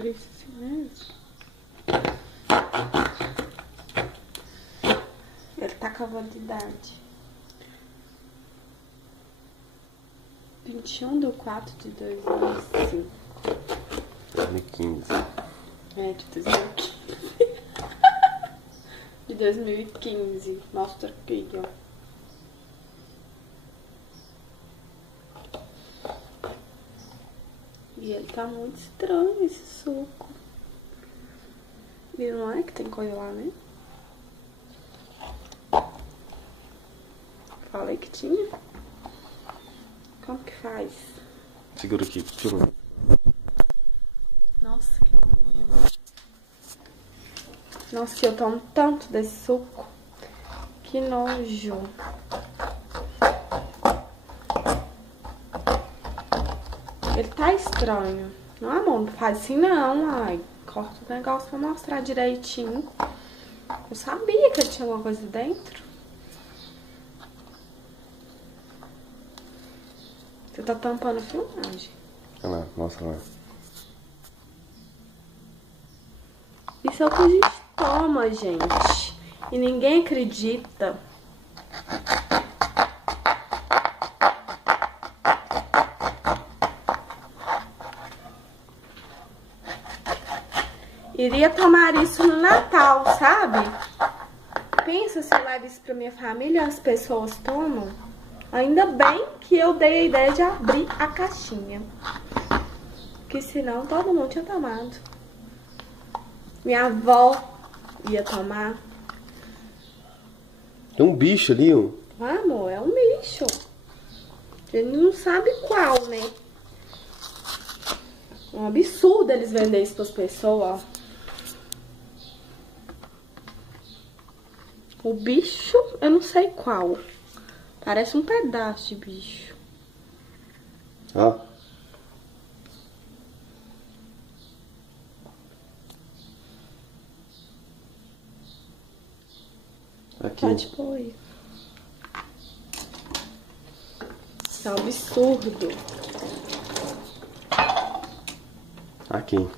abrir isso assim mesmo. Ele tá com a validade 21/4/2005. 2015. É, de 2015. De 2015. Mostra aqui, ó. E ele tá muito estranho, esse suco. E não é que tem coisa lá, né? Falei que tinha. Como que faz? Segura aqui, filma. Nossa, que nojo. Nossa, eu tomo tanto desse suco. Que nojo. Ele tá estranho. Não, amor, não faz assim não. Ai, corta o negócio pra mostrar direitinho. Eu sabia que ele tinha alguma coisa dentro. Você tá tampando a filmagem. Olha lá, mostra lá. Isso é o que a gente toma, gente. E ninguém acredita. Iria tomar isso no Natal, sabe? Pensa se eu levo isso pra minha família e as pessoas tomam. Ainda bem que eu dei a ideia de abrir a caixinha. Porque senão todo mundo tinha tomado. Minha avó ia tomar. Tem um bicho ali, ó. Ah, amor, é um bicho. Ele não sabe qual, né? É um absurdo eles venderem isso pras pessoas, ó. O bicho, eu não sei qual. Parece um pedaço de bicho. Ó. Aqui. Pode pôr aí. Isso é um absurdo. Aqui.